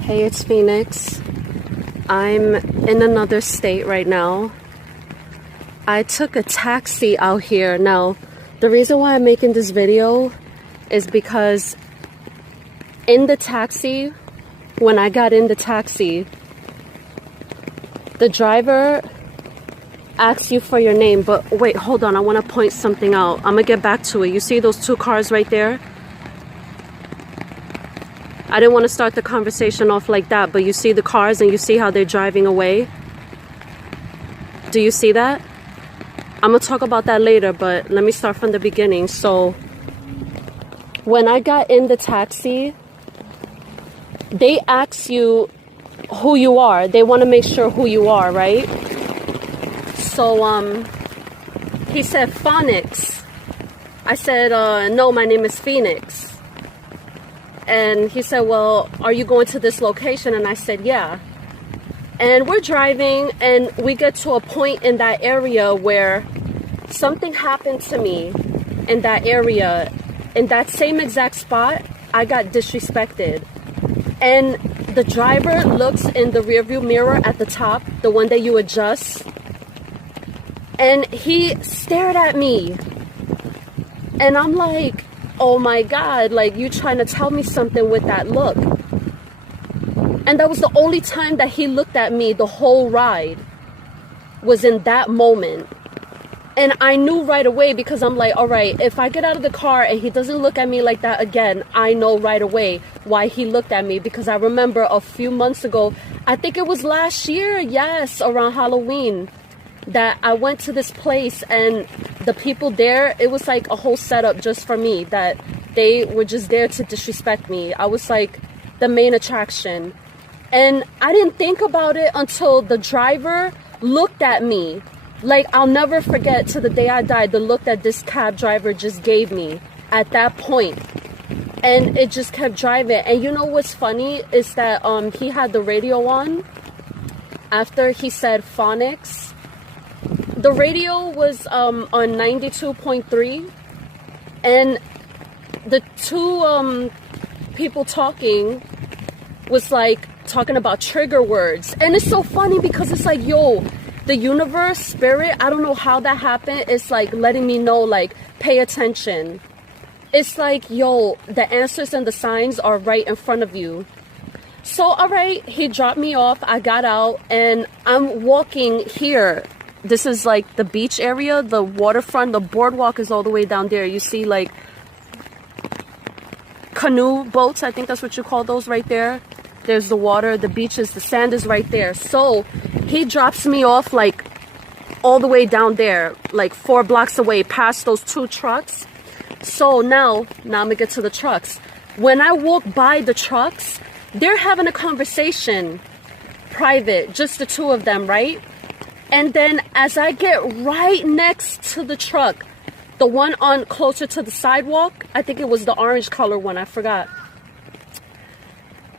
Hey, it's Phoenix. I'm in another state right now. I took a taxi out here. Now, the reason why I'm making this video is because in the taxi, when I got in the taxi, the driver asks you for your name. But wait, hold on. I want to point something out. I'm going to get back to it. You see those two cars right there? I didn't want to start the conversation off like that, but you see the cars and you see how they're driving away? Do you see that? I'm going to talk about that later, but let me start from the beginning. So, when I got in the taxi, they ask you who you are. They want to make sure who you are, right? So, he said, PhoeniX. I said, no, my name is Phoenix. And he said, well, are you going to this location? And I said, yeah. And we're driving and we get to a point in that area where something happened to me in that area. In that same exact spot, I got disrespected. And the driver looks in the rearview mirror at the top, the one that you adjust. And he stared at me. And I'm like, oh my God, like, you trying to tell me something with that look. And that was the only time that he looked at me the whole ride, was in that moment. And I knew right away, because I'm like, all right, if I get out of the car and he doesn't look at me like that again, I know right away why he looked at me. Because I remember a few months ago, I think it was last year, yes, around Halloween, that I went to this place and the people there, it was like a whole setup just for me, that they were just there to disrespect me. I was like the main attraction. And I didn't think about it until the driver looked at me. Like, I'll never forget to the day I died, the look that this cab driver just gave me at that point. And it just kept driving. And you know what's funny is that he had the radio on after he said PhoeniX. The radio was on 92.3, and the two people talking was like talking about trigger words. And it's so funny because it's like, yo, the universe, spirit, I don't know how that happened. It's like letting me know, like, pay attention. It's like, yo, the answers and the signs are right in front of you. So, all right, he dropped me off. I got out and I'm walking here. This is like the beach area, the waterfront, the boardwalk is all the way down there. You see like canoe boats, I think that's what you call those right there. There's the water, the beaches, the sand is right there. So he drops me off like all the way down there, like 4 blocks away, past those 2 trucks. So now I'm gonna get to the trucks. When I walk by the trucks, they're having a conversation, private, just the 2 of them, right? And then as I get right next to the truck, the one on closer to the sidewalk, I think it was the orange color one, I forgot.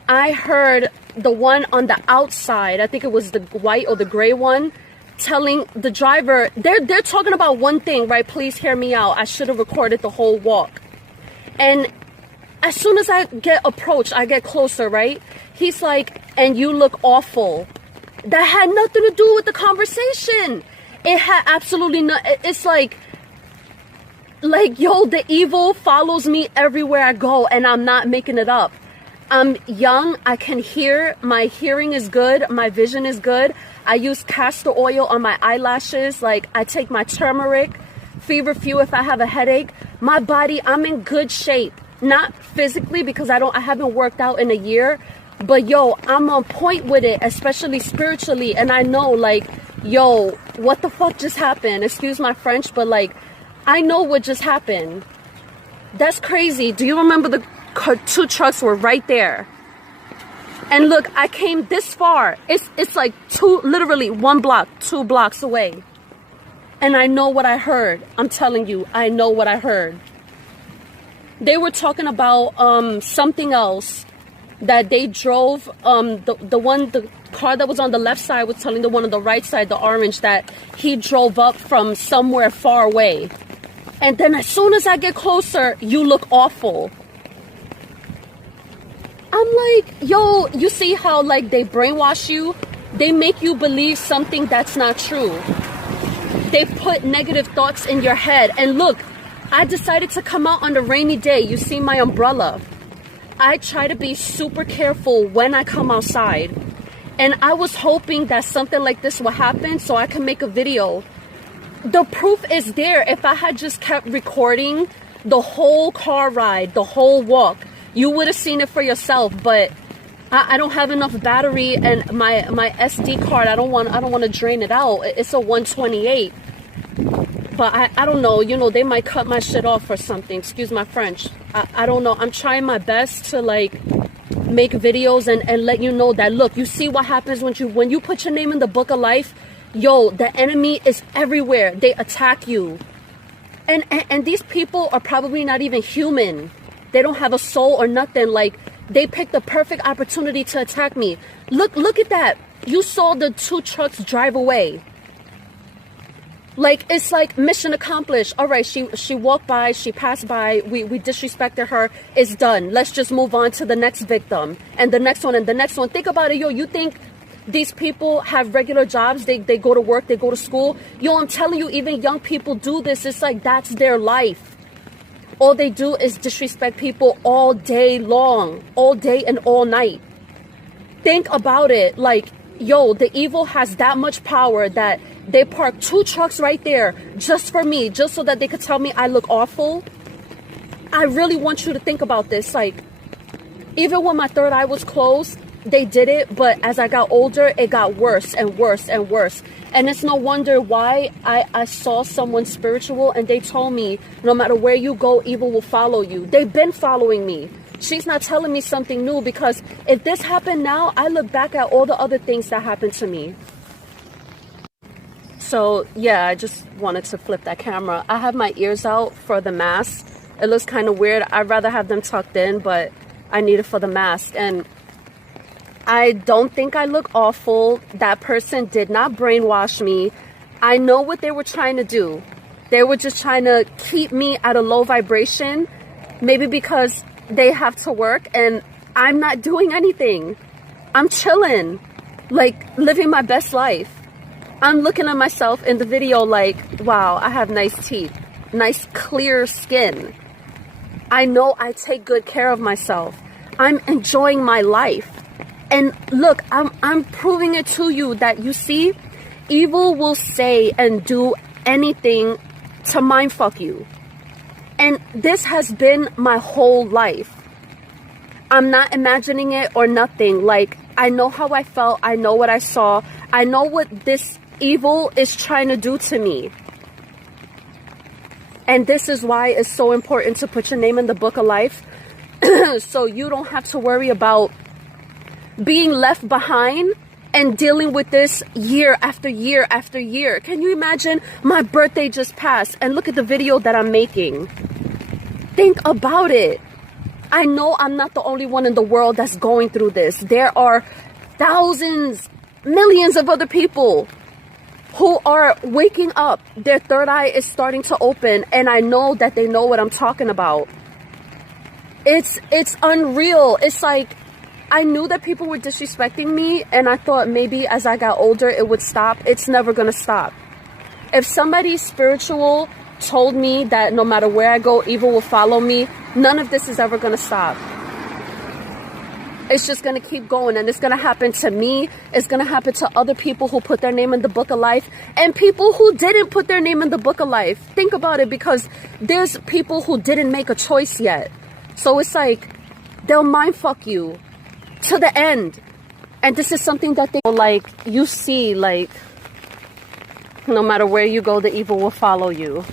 I heard the one on the outside, I think it was the white or the gray one, telling the driver, they're talking about one thing, right? Please hear me out. I should have recorded the whole walk. And as soon as I get approached, I get closer, right? He's like, and you look awful. That had nothing to do with the conversation. It had absolutely no. It's like, yo, the evil follows me everywhere I go, and I'm not making it up. I'm young. I can hear. My hearing is good. My vision is good. I use castor oil on my eyelashes. Like, I take my turmeric, feverfew if I have a headache. My body, I'm in good shape. Not physically, because I haven't worked out in a year. But yo, I'm on point with it, especially spiritually. And I know, like, yo, what the fuck just happened? Excuse my French, but like, I know what just happened. That's crazy. Do you remember the 2 trucks were right there? And look, I came this far. It's like literally 1 block, 2 blocks away. And I know what I heard. I'm telling you, I know what I heard. They were talking about something else. That they drove, the car that was on the left side was telling the one on the right side, the orange, that he drove up from somewhere far away. And then as soon as I get closer, you look awful. I'm like, yo, you see how like they brainwash you? They make you believe something that's not true. They put negative thoughts in your head. And look, I decided to come out on a rainy day. You see my umbrella. I try to be super careful when I come outside. And I was hoping that something like this would happen so I can make a video. The proof is there. If I had just kept recording the whole car ride, the whole walk, you would have seen it for yourself. But I don't have enough battery, and my SD card, I don't want to drain it out. It's a 128. But I don't know, you know, they might cut my shit off or something. Excuse my French. I don't know. I'm trying my best to like make videos and let you know that, look, you see what happens when you put your name in the book of life. Yo, the enemy is everywhere. They attack you. And these people are probably not even human. They don't have a soul or nothing. Like, they picked the perfect opportunity to attack me. Look at that. You saw the 2 trucks drive away. Like, it's like mission accomplished. All right, she walked by, she passed by, we disrespected her. It's done. Let's just move on to the next victim and the next one and the next one. Think about it, yo. You think these people have regular jobs? They go to work, they go to school. Yo, I'm telling you, even young people do this. It's like that's their life. All they do is disrespect people all day long, all day and all night. Think about it. Like, yo, the evil has that much power that they parked 2 trucks right there just for me, just so that they could tell me I look awful. I really want you to think about this. Like, even when my third eye was closed, they did it. But as I got older, it got worse and worse and worse. And it's no wonder why I saw someone spiritual and they told me, no matter where you go, evil will follow you. They've been following me. She's not telling me something new, because if this happened now, I look back at all the other things that happened to me. So yeah, I just wanted to flip that camera. I have my ears out for the mask. It looks kind of weird. I'd rather have them tucked in, but I need it for the mask. And I don't think I look awful. That person did not brainwash me. I know what they were trying to do. They were just trying to keep me at a low vibration, maybe because they have to work and I'm not doing anything. I'm chilling, like living my best life. I'm looking at myself in the video like, wow, I have nice teeth, nice clear skin. I know I take good care of myself. I'm enjoying my life. And look, I'm proving it to you that, you see, evil will say and do anything to mindfuck you. And this has been my whole life. I'm not imagining it or nothing. Like, I know how I felt. I know what I saw. I know what this evil is trying to do to me. And this is why it's so important to put your name in the book of life, so you don't have to worry about being left behind and dealing with this year after year after year. Can you imagine? My birthday just passed and look at the video that I'm making. Think about it. I know I'm not the only one in the world that's going through this. There are thousands, millions of other people who are waking up. Their third eye is starting to open, and I know that they know what I'm talking about. It's unreal. It's like, I knew that people were disrespecting me, and I thought maybe as I got older it would stop. It's never gonna stop. If somebody spiritual told me that no matter where I go, evil will follow me, none of this is ever gonna stop. It's just going to keep going, and it's going to happen to me. It's going to happen to other people who put their name in the book of life and people who didn't put their name in the book of life. Think about it, because there's people who didn't make a choice yet. So it's like they'll mind fuck you to the end. And this is something that they like, you see, like, no matter where you go, the evil will follow you.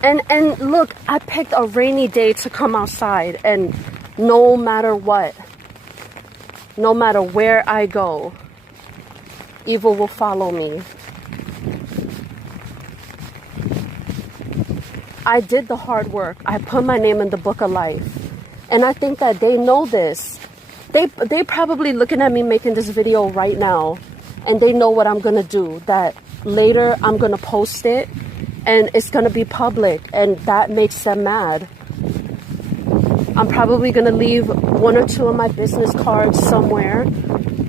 And look, I picked a rainy day to come outside, and no matter what, no matter where I go, evil will follow me. I did the hard work. I put my name in the book of life. And I think that they know this. They probably looking at me making this video right now, and they know what I'm going to do, that later I'm going to post it. And it's going to be public, and that makes them mad. I'm probably gonna leave 1 or 2 of my business cards somewhere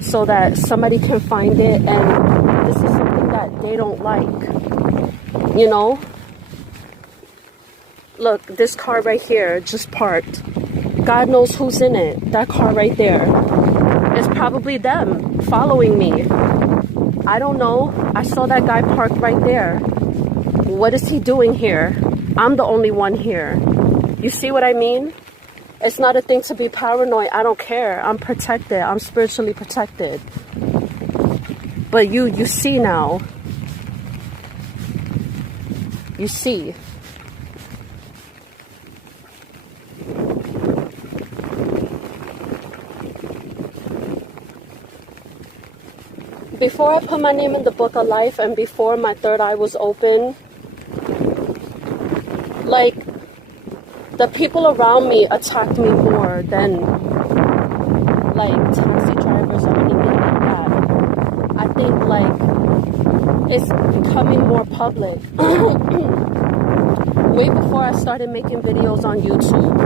so that somebody can find it, and this is something that they don't like, you know? Look, this car right here just parked. God knows who's in it. That car right there. It's probably them following me. I don't know. I saw that guy parked right there. What is he doing here? I'm the only one here. You see what I mean? It's not a thing to be paranoid. I don't care. I'm protected. I'm spiritually protected. But you see now. You see. Before I put my name in the book of life and before my third eye was open, like, the people around me attacked me more than, like, taxi drivers or anything like that. I think, like, it's becoming more public. Way before I started making videos on YouTube.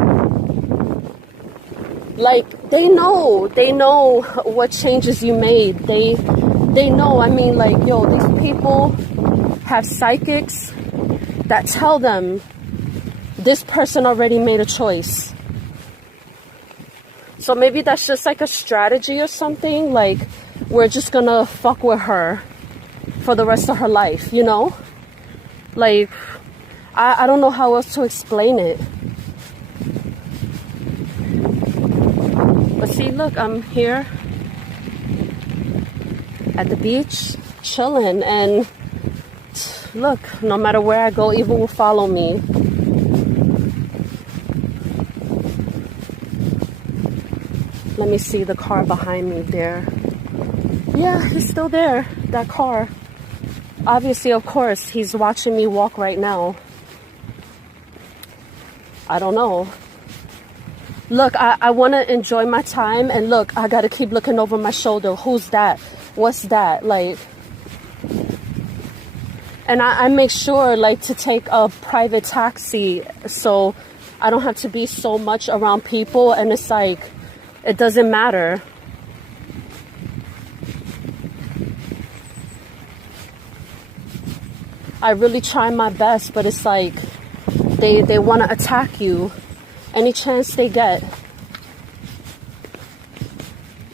Like, they know what changes you made. They know, I mean, like, yo, these people have psychics that tell them this person already made a choice. So maybe that's just like a strategy or something. Like, we're just gonna fuck with her for the rest of her life, you know? Like, I don't know how else to explain it. But see, look, I'm here at the beach, chilling, and look, no matter where I go, evil will follow me. Let me see the car behind me there. Yeah, he's still there, that car. Obviously, of course, he's watching me walk right now. I don't know. Look, I want to enjoy my time, and look, I got to keep looking over my shoulder. Who's that? What's that? Like, and I make sure, like, to take a private taxi so I don't have to be so much around people, and it's like, it doesn't matter. I really try my best, but it's like they want to attack you any chance they get.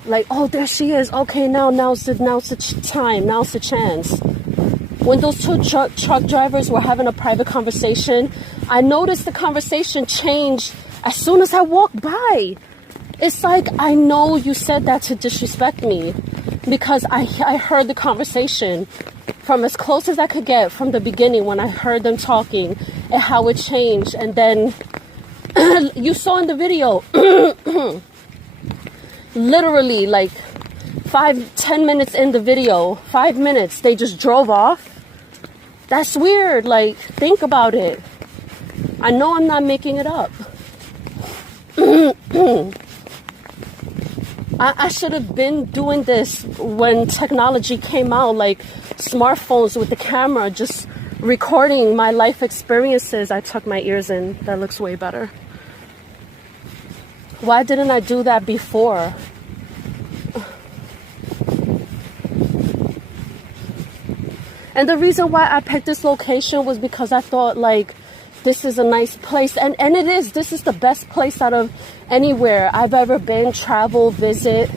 Like, oh, there she is. Okay, now's the time. Now's the chance. When those 2 truck drivers were having a private conversation, I noticed the conversation changed as soon as I walked by. It's like, I know you said that to disrespect me, because I heard the conversation from as close as I could get from the beginning when I heard them talking and how it changed. And then you saw in the video, literally like 5-10 minutes in the video, 5 minutes, they just drove off. That's weird. Like, think about it. I know I'm not making it up. I should have been doing this when technology came out, like smartphones with the camera, just recording my life experiences. I tucked my ears in. That looks way better. Why didn't I do that before? And the reason why I picked this location was because I thought, like, this is a nice place. And it is. This is the best place out of anywhere I've ever been. Travel, visit,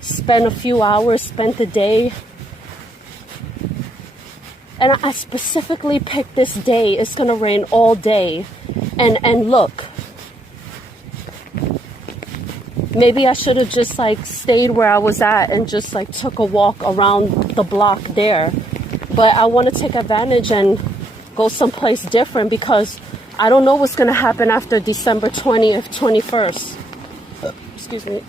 spend a few hours, spent the day. And I specifically picked this day. It's going to rain all day. And look. Maybe I should have just, like, stayed where I was at and just, like, took a walk around the block there. But I want to take advantage and go someplace different, because I don't know what's going to happen after December 20th, 21st. Excuse me.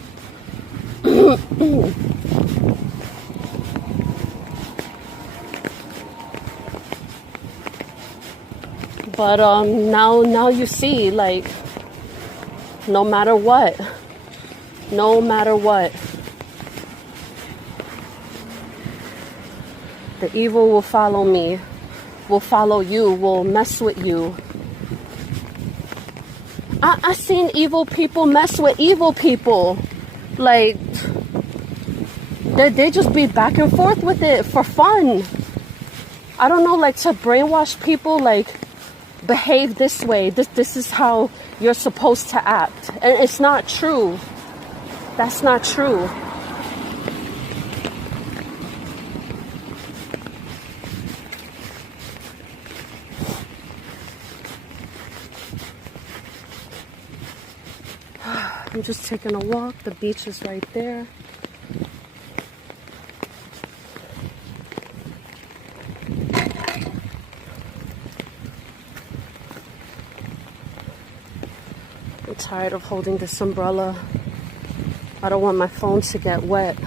But now you see, like, no matter what, the evil will follow me, will follow you, will mess with you. I seen evil people mess with evil people. Like, they just be back and forth with it for fun. I don't know, like, to brainwash people, like, behave this way. This is how you're supposed to act. And it's not true. That's not true. I'm just taking a walk. The beach is right there. I'm tired of holding this umbrella. I don't want my phone to get wet.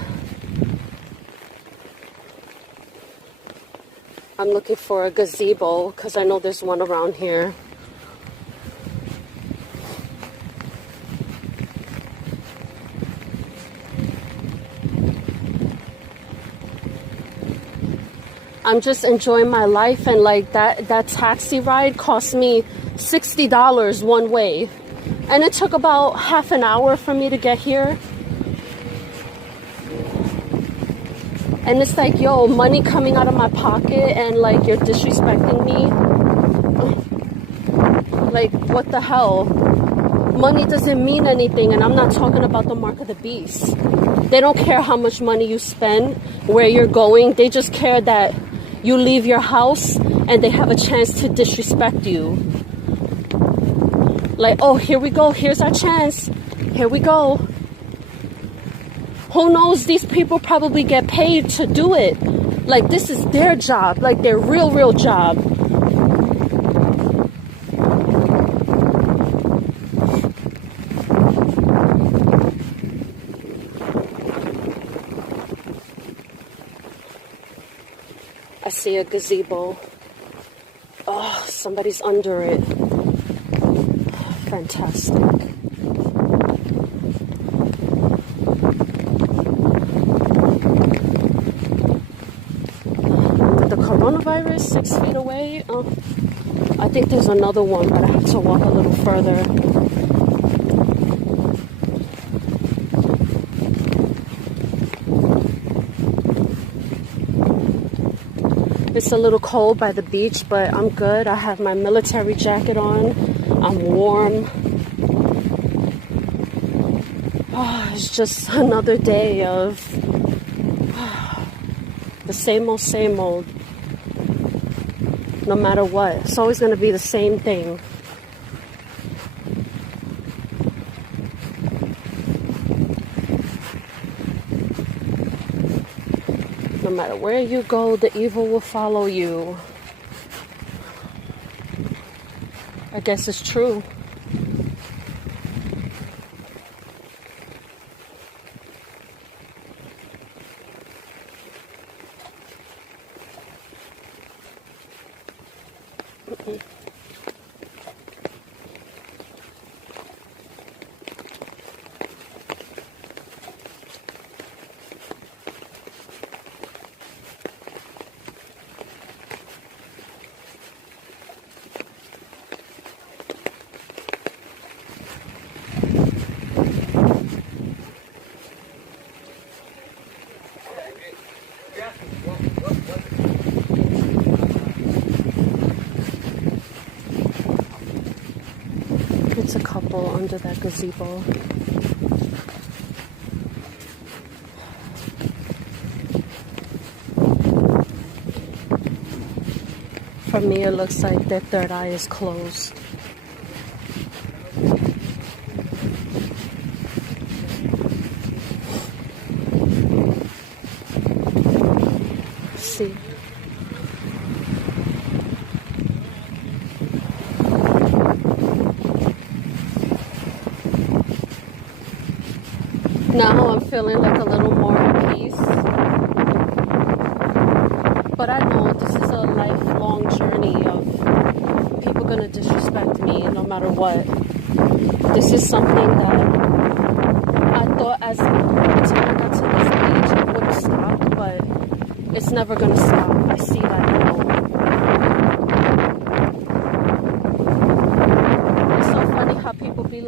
I'm looking for a gazebo because I know there's one around here. I'm just enjoying my life, and like that taxi ride cost me $60 one way. And it took about half an hour for me to get here. And it's like, yo, money coming out of my pocket and like you're disrespecting me. Like, what the hell? Money doesn't mean anything, and I'm not talking about the mark of the beast. They don't care how much money you spend, where you're going. They just care that you leave your house and they have a chance to disrespect you. Like, oh, here we go. Here's our chance. Here we go. Who knows? These people probably get paid to do it. Like, this is their job. Like, their real job. I see a gazebo. Oh, somebody's under it. Fantastic. The coronavirus 6 feet away. I think there's another one, but I have to walk a little further. It's a little cold by the beach, but I'm good. I have my military jacket on. I'm warm. Oh, it's just another day of the same old. No matter what. It's always going to be the same thing. No matter where you go, the evil will follow you. I guess it's true. It's a couple under that gazebo. For me, it looks like their third eye is closed. See. Now I'm feeling like a little more at peace. But I know this is a lifelong journey of people gonna disrespect me no matter what. This is something that I thought as every time I got to this age it would stop, but it's never gonna stop. I see that now. It's so funny how people be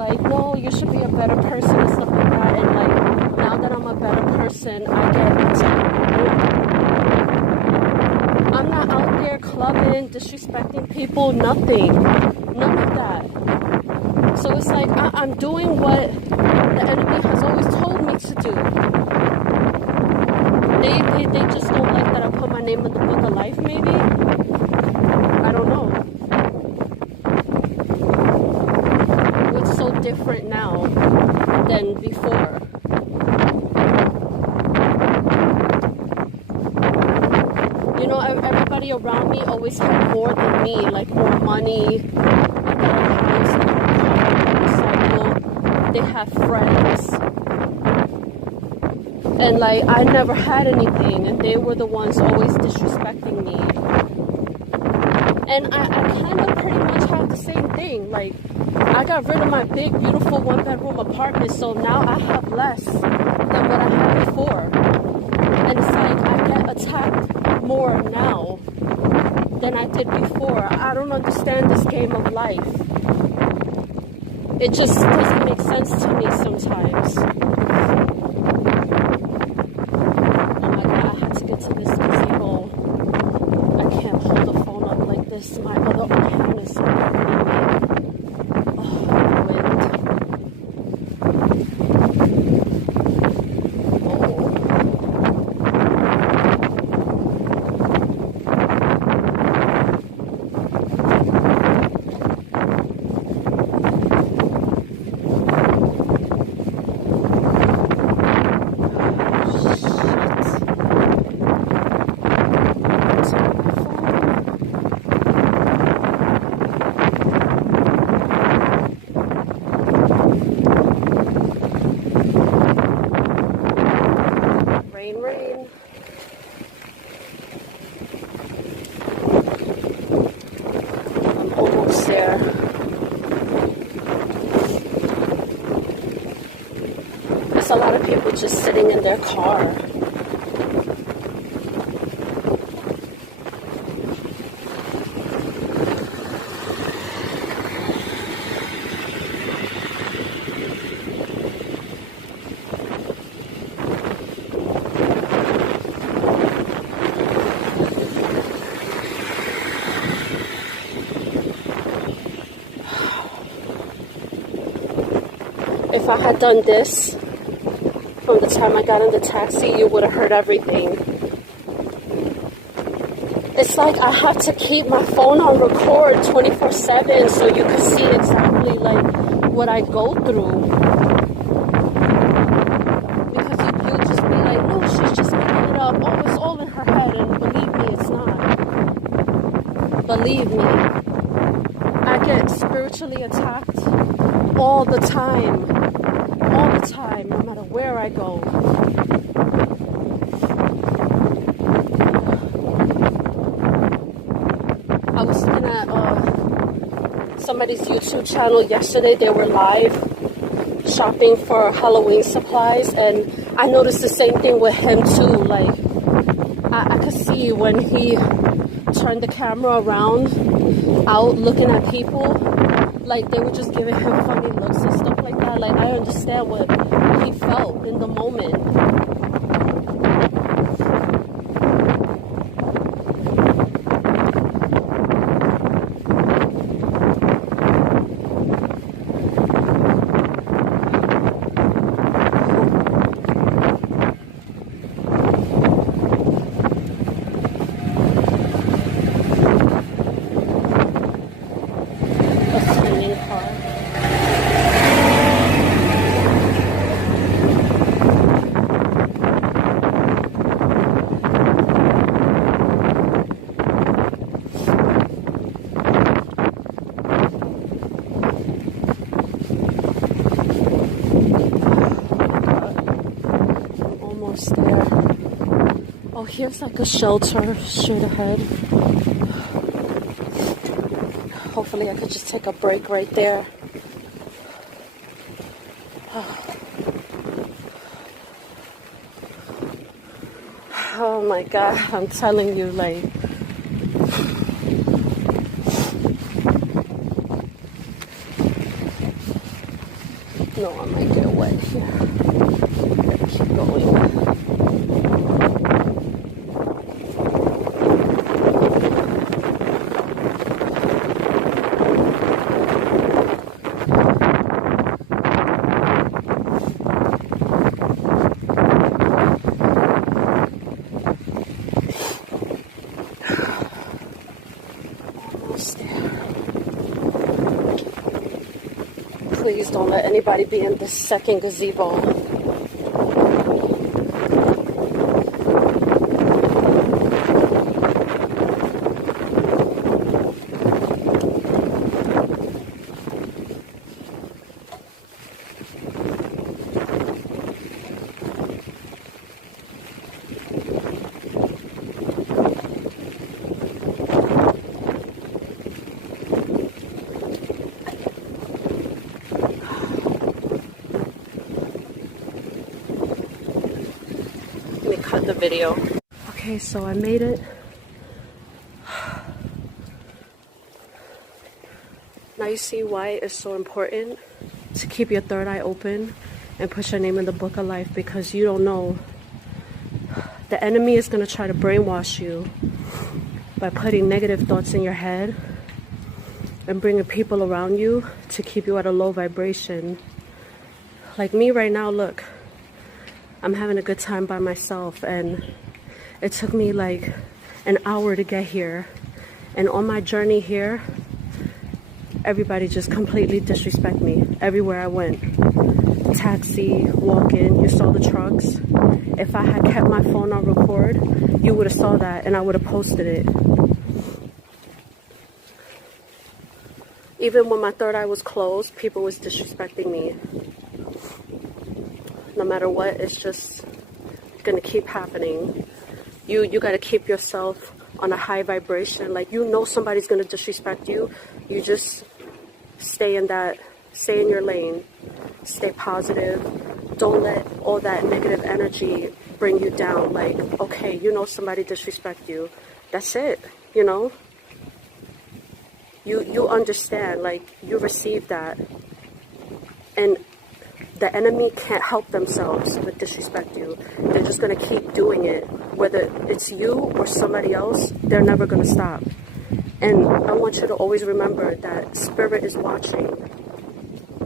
disrespecting people, nothing. None of that. So it's like I'm doing what the enemy has always told me to do. They just don't like that I put my name in the book of life, maybe? I don't know. What's so different now than before? You know, everybody around me always had more than me, like more money, a better house, motorcycle, they have friends. And like, I never had anything, and they were the ones always disrespecting me. And I kind of pretty much have the same thing. Like, I got rid of my big, beautiful one-bedroom apartment, so now I have less than what I had before. And it's like, I get attacked more now than I did before. I don't understand this game of life. It just doesn't make sense to me sometimes. Oh my God, I had to get to this gazebo. I can't hold the phone up like this. My other hand is so burning me. Oh, the wind. Rain. I'm almost there. There's a lot of people just sitting in their car. If I had done this from the time I got in the taxi, you would have heard everything. It's like I have to keep my phone on record 24/7 so you can see exactly like what I go through. Because you'll just be like, no, she's just making it up. Oh, it's all in her head. And believe me, it's not. Believe me. I get spiritually attacked all the time. All the time, no matter where I go. I was looking at somebody's YouTube channel yesterday. They were live shopping for Halloween supplies, and I noticed the same thing with him too. Like, I could see when he turned the camera around, out looking at people, like they were just giving him funny looks and stuff like that. Like, I understand what he felt in the moment. There. Oh, here's like a shelter straight ahead. Hopefully I could just take a break right there. Oh my God, I'm telling you, like, no, I might get wet here. Gotta keep going. don't let anybody be in this second gazebo. Cut the video. Okay, so I made it. Now you see why it's so important to keep your third eye open and put your name in the book of life, because you don't know. The enemy is going to try to brainwash you by putting negative thoughts in your head and bringing people around you to keep you at a low vibration. Like me right now, look. I'm having a good time by myself, and it took me like an hour to get here. And on my journey here, everybody just completely disrespect me everywhere I went. Taxi, walk-in, you saw the trucks. If I had kept my phone on record, you would have saw that and I would have posted it. Even when my third eye was closed, people was disrespecting me. No matter what, it's just gonna keep happening. You gotta keep yourself on a high vibration. Like, you know somebody's gonna disrespect you. You just stay in your lane. Stay positive. Don't let all that negative energy bring you down. Like, okay, you know somebody disrespect you. That's it, you know? You understand, like, you receive that. And the enemy can't help themselves but disrespect you. They're just going to keep doing it. Whether it's you or somebody else, they're never going to stop. And I want you to always remember that Spirit is watching.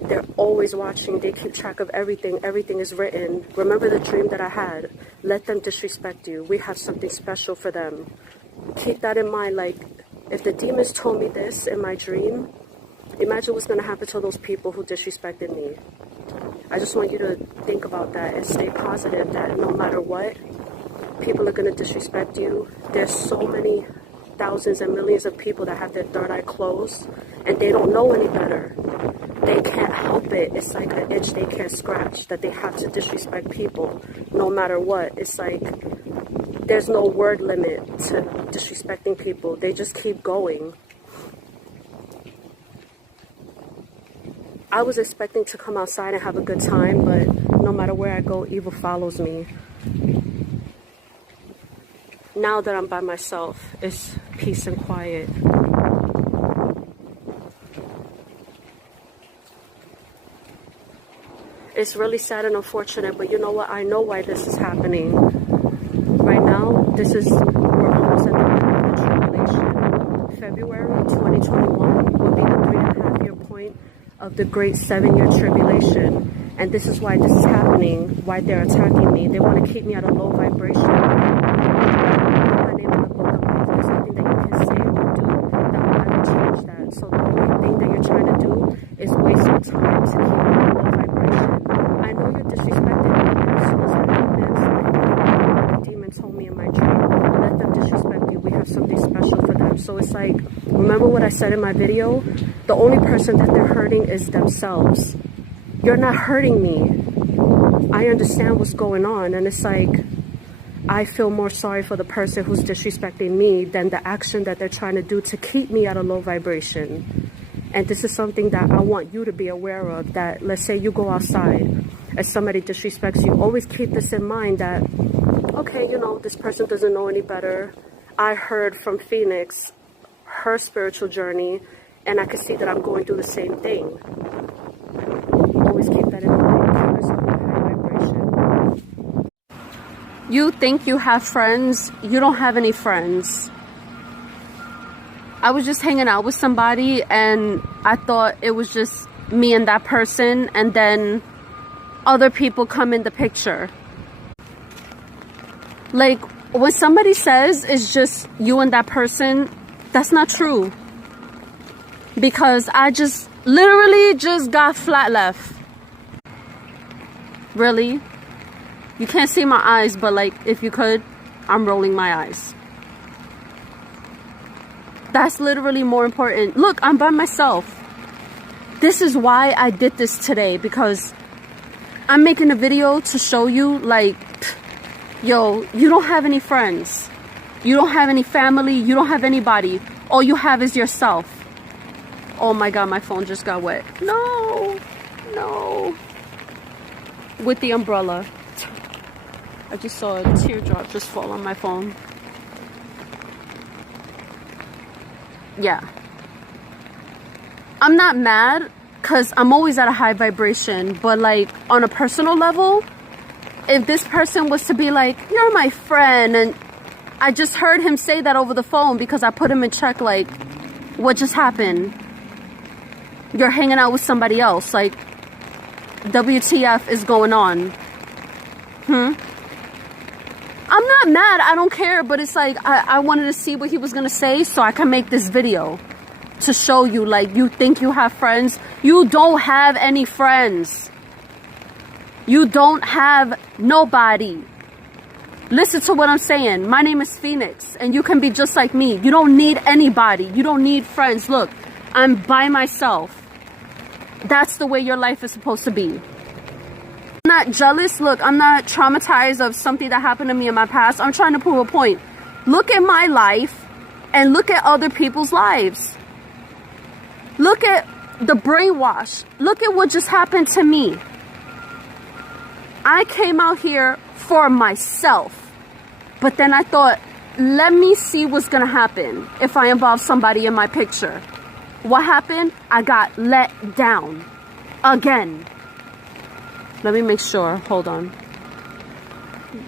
They're always watching. They keep track of everything. Everything is written. Remember the dream that I had. Let them disrespect you. We have something special for them. Keep that in mind. Like, if the demons told me this in my dream, imagine what's going to happen to those people who disrespected me. I just want you to think about that and stay positive that no matter what, people are going to disrespect you. There's so many thousands and millions of people that have their third eye closed and they don't know any better. They can't help it. It's like an itch they can't scratch, that they have to disrespect people no matter what. It's like there's no word limit to disrespecting people. They just keep going. I was expecting to come outside and have a good time, but no matter where I go, evil follows me. Now that I'm by myself, it's peace and quiet. It's really sad and unfortunate, but you know what? I know why this is happening. Right now, we're almost at the end of the tribulation. February 2021 will be the 3.5 year point of the great 7-year tribulation. And this is why this is happening, why they're attacking me. They want to keep me at a low vibration. My name in the book of life, there's nothing that you can say or do that will ever change that. So the only thing that you're trying to do is waste your time to keep me at a low vibration. I know you're disrespecting me, and as soon as I have this, the demon told me in my dream, let them disrespect you. We have something special for them. So it's like, remember what I said in my video? The only person that they're hurting is themselves. You're not hurting me. I understand what's going on, and it's like, I feel more sorry for the person who's disrespecting me than the action that they're trying to do to keep me at a low vibration. And this is something that I want you to be aware of, that let's say you go outside and somebody disrespects you, always keep this in mind that, okay, you know, this person doesn't know any better. I heard from PhoeniX, her spiritual journey, and I can see that I'm going through the same thing. Always keep that in mind. Keep yourself in a high vibration. You think you have friends, you don't have any friends. I was just hanging out with somebody and I thought it was just me and that person, and then other people come in the picture. Like, when somebody says it's just you and that person, that's not true. because I just literally just got flat left. Really? You can't see my eyes, but like if you could, I'm rolling my eyes. That's literally more important. Look, I'm by myself. This is why I did this today, because I'm making a video to show you, like, yo, you don't have any friends. You don't have any family. You don't have anybody. All you have is yourself. Oh my God, my phone just got wet. No, no. With the umbrella. I just saw a teardrop just fall on my phone. Yeah. I'm not mad because I'm always at a high vibration, but like on a personal level, if this person was to be like, you're my friend, and I just heard him say that over the phone because I put him in check, like, what just happened? You're hanging out with somebody else, like, WTF is going on? I'm not mad, I don't care, but it's like, I wanted to see what he was gonna say so I can make this video to show you, like, you think you have friends? You don't have any friends. You don't have nobody. Listen to what I'm saying. My name is PhoeniX, and you can be just like me. You don't need anybody. You don't need friends. Look, I'm by myself. That's the way your life is supposed to be. I'm not jealous. Look, I'm not traumatized of something that happened to me in my past. I'm trying to prove a point. Look at my life and look at other people's lives. Look at the brainwash. Look at what just happened to me. I came out here for myself, but then I thought, let me see what's gonna happen if I involve somebody in my picture. What happened? I got let down again. Let me make sure. Hold on.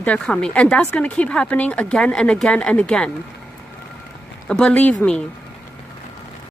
They're coming, and that's gonna keep happening again and again and again. Believe me.